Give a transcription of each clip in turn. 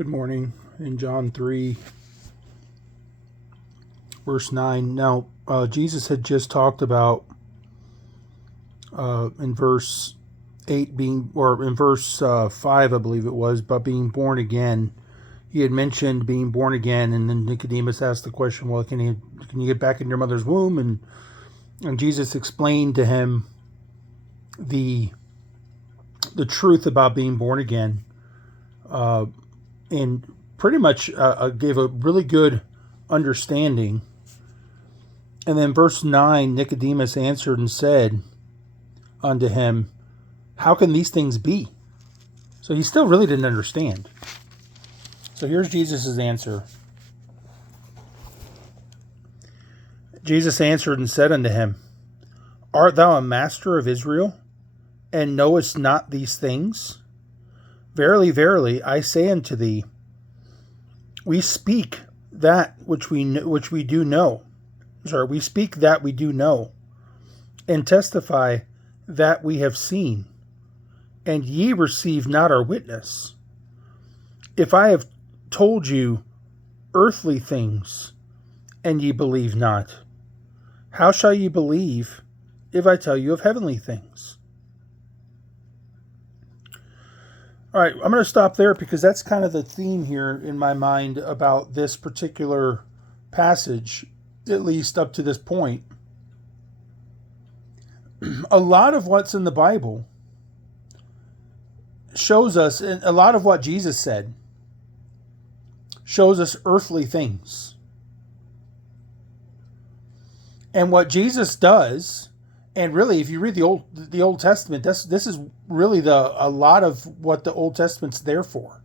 Good morning. In John 3, verse 9. Now, Jesus had just talked about in verse 8 being, or in verse 5, I believe it was, but being born again. He had mentioned being born again, and then Nicodemus asked the question, well, can you get back in your mother's womb? And Jesus explained to him the truth about being born again, and pretty much gave a really good understanding. And then verse 9, Nicodemus answered and said unto him, how can these things be? So he still really didn't understand. So here's Jesus' answer. Jesus answered and said unto him, art thou a master of Israel, and knowest not these things? Verily, verily, I say unto thee, we speak that which we do know. We speak that we do know, and testify that we have seen, and ye receive not our witness. If I have told you earthly things, and ye believe not, how shall ye believe if I tell you of heavenly things? All right, I'm going to stop there because that's kind of the theme here in my mind about this particular passage, at least up to this point. A lot of what's in the Bible shows us, and a lot of what Jesus said shows us earthly things. And what Jesus does, and really, if you read the Old Testament, this is really a lot of what the Old Testament's there for.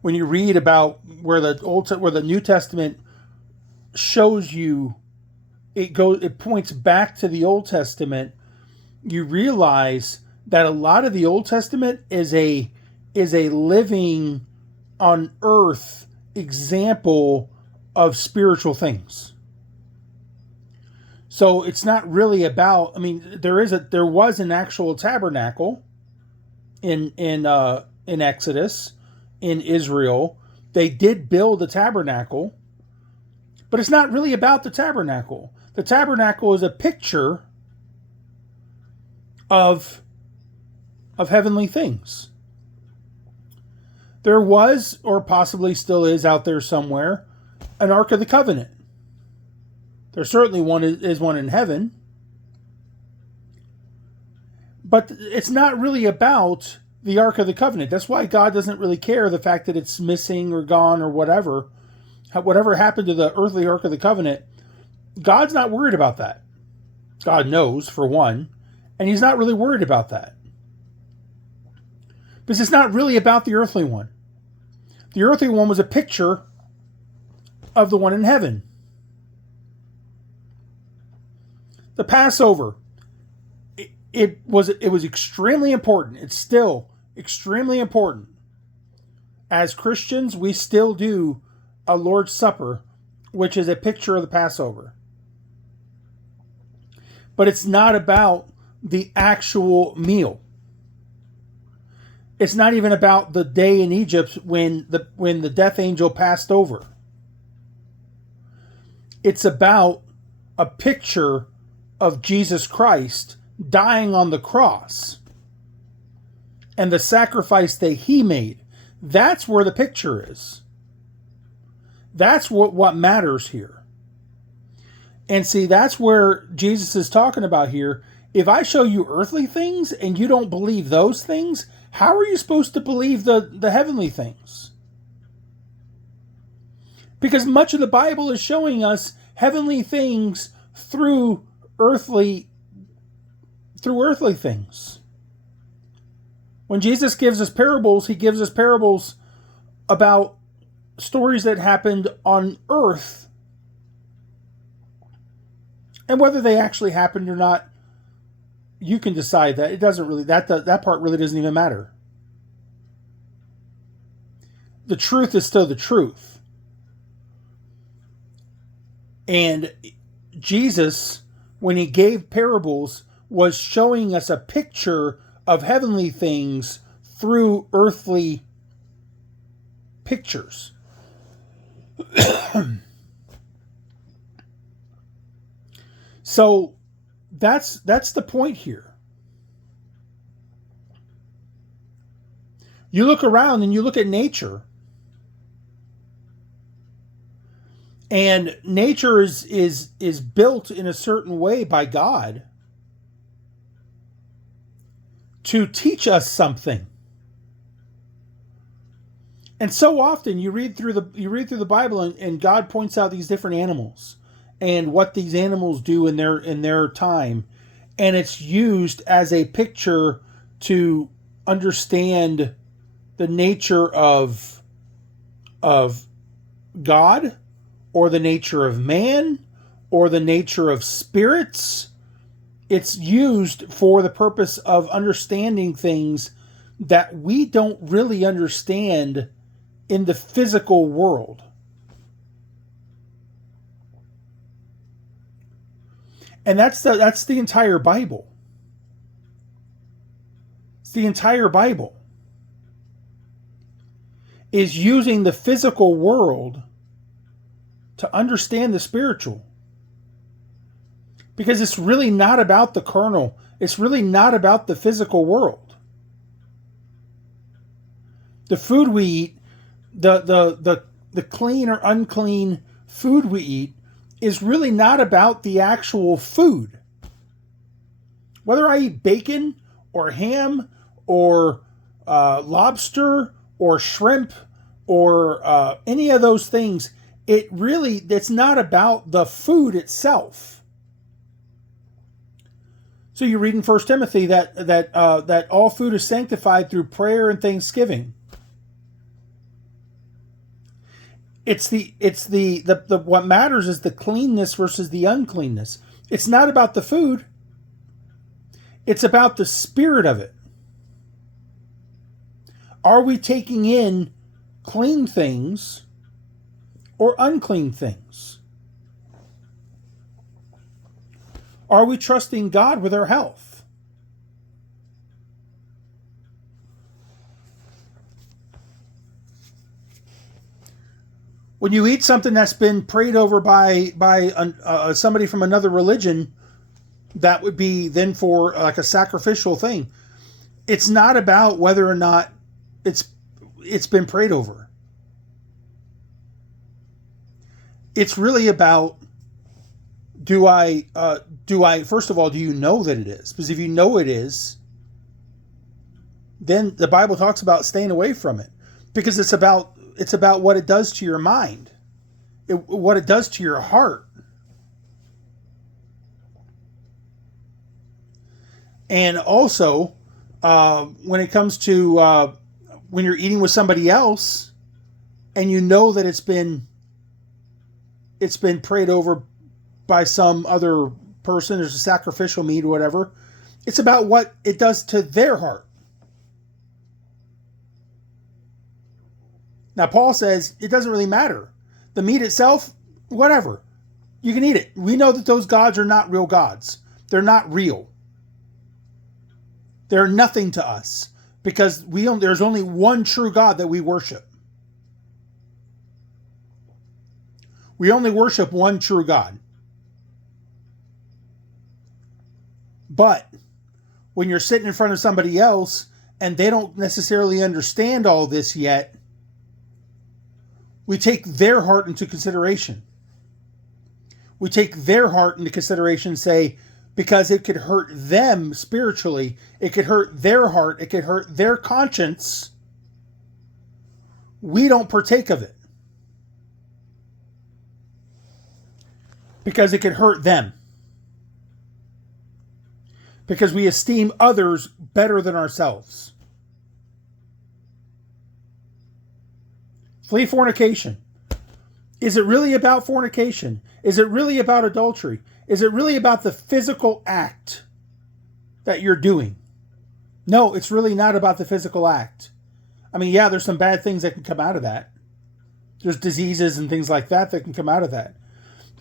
When you read about where the New Testament shows you, it points back to the Old Testament, you realize that a lot of the Old Testament is a living on earth example of spiritual things. So it's not really about, there was an actual tabernacle in Exodus, in Israel. They did build a tabernacle, but it's not really about the tabernacle. The tabernacle is a picture of heavenly things. There was, or possibly still is out there somewhere, an Ark of the Covenant. There certainly is one in heaven. But it's not really about the Ark of the Covenant. That's why God doesn't really care the fact that it's missing or gone or whatever. Whatever happened to the earthly Ark of the Covenant, God's not worried about that. God knows, for one, and he's not really worried about that. Because it's not really about the earthly one. The earthly one was a picture of the one in heaven. The Passover, it was extremely important. It's still extremely important. As Christians, we still do a Lord's Supper, which is a picture of the Passover. But it's not about the actual meal. It's not even about the day in Egypt when the death angel passed over. It's about a picture of Jesus Christ dying on the cross and the sacrifice that he made. That's where the picture is. That's what matters here. And see, that's where Jesus is talking about here. If I show you earthly things and you don't believe those things, how are you supposed to believe the heavenly things? Because much of the Bible is showing us heavenly things through earthly things. When Jesus gives us parables, he gives us parables about stories that happened on earth. And whether they actually happened or not, you can decide that. It doesn't really, that part really doesn't even matter. The truth is still the truth. And Jesus, when he gave parables, was showing us a picture of heavenly things through earthly pictures. So that's the point here. You look around and you look at nature, and nature is built in a certain way by God to teach us something. And so often you read through the Bible, and God points out these different animals and what these animals do in their time, and it's used as a picture to understand the nature of God, or the nature of man, or the nature of spirits. It's used for the purpose of understanding things that we don't really understand in the physical world. And that's the entire Bible. It's the entire Bible is using the physical world to understand the spiritual. Because it's really not about the carnal. It's really not about the physical world. The food we eat, the clean or unclean food we eat, is really not about the actual food. Whether I eat bacon or ham or lobster or shrimp or any of those things, it's not about the food itself. So you read in 1 Timothy that all food is sanctified through prayer and thanksgiving. What matters is the cleanness versus the uncleanness. It's not about the food. It's about the spirit of it. Are we taking in clean things or unclean things? Are we trusting God with our health? When you eat something that's been prayed over by somebody from another religion, that would be then for like a sacrificial thing. It's not about whether or not it's been prayed over. It's really about do I first of all, do you know that it is? Because if you know it is, then the Bible talks about staying away from it, because it's about what it does to your mind, what it does to your heart. And also, when it comes to when you're eating with somebody else, and you know that it's been prayed over by some other person, there's a sacrificial meat or whatever, it's about what it does to their heart. Now, Paul says it doesn't really matter. The meat itself, whatever. You can eat it. We know that those gods are not real gods. They're not real. They're nothing to us, because there's only one true God that we worship. We only worship one true God. But when you're sitting in front of somebody else and they don't necessarily understand all this yet, we take their heart into consideration. We take their heart into consideration, say, because it could hurt them spiritually, it could hurt their heart, it could hurt their conscience. We don't partake of it, because it could hurt them. Because we esteem others better than ourselves. Flee fornication. Is it really about fornication? Is it really about adultery? Is it really about the physical act that you're doing? No, it's really not about the physical act. I mean, yeah, there's some bad things that can come out of that. There's diseases and things like that can come out of that.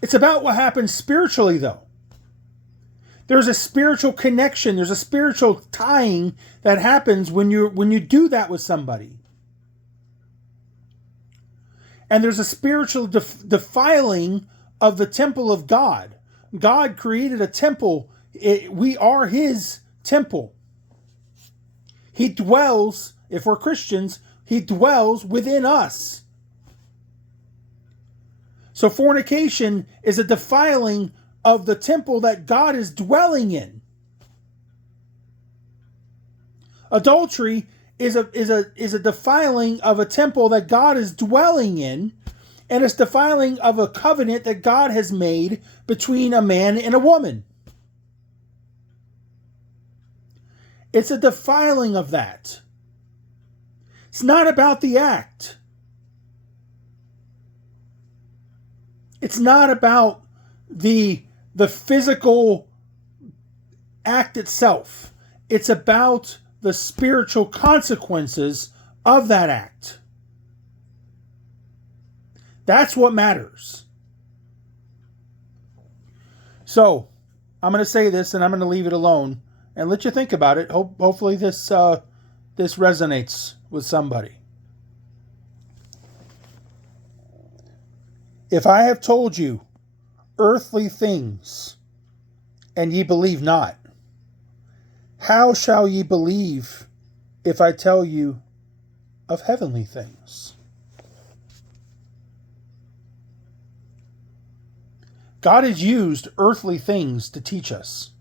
It's about what happens spiritually, though. There's a spiritual connection. There's a spiritual tying that happens when you do that with somebody. And there's a spiritual defiling of the temple of God. God created a temple. We are his temple. He dwells, if we're Christians, he dwells within us. So fornication is a defiling of the temple that God is dwelling in. Adultery is a defiling of a temple that God is dwelling in, and it's defiling of a covenant that God has made between a man and a woman. It's a defiling of that. It's not about the act. It's not about the physical act itself. It's about the spiritual consequences of that act. That's what matters. So, I'm going to say this and I'm going to leave it alone and let you think about it. Hopefully this resonates with somebody. If I have told you earthly things, and ye believe not, how shall ye believe if I tell you of heavenly things? God has used earthly things to teach us.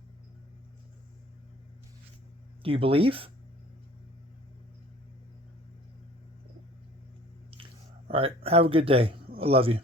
Do you believe? All right. Have a good day. I love you.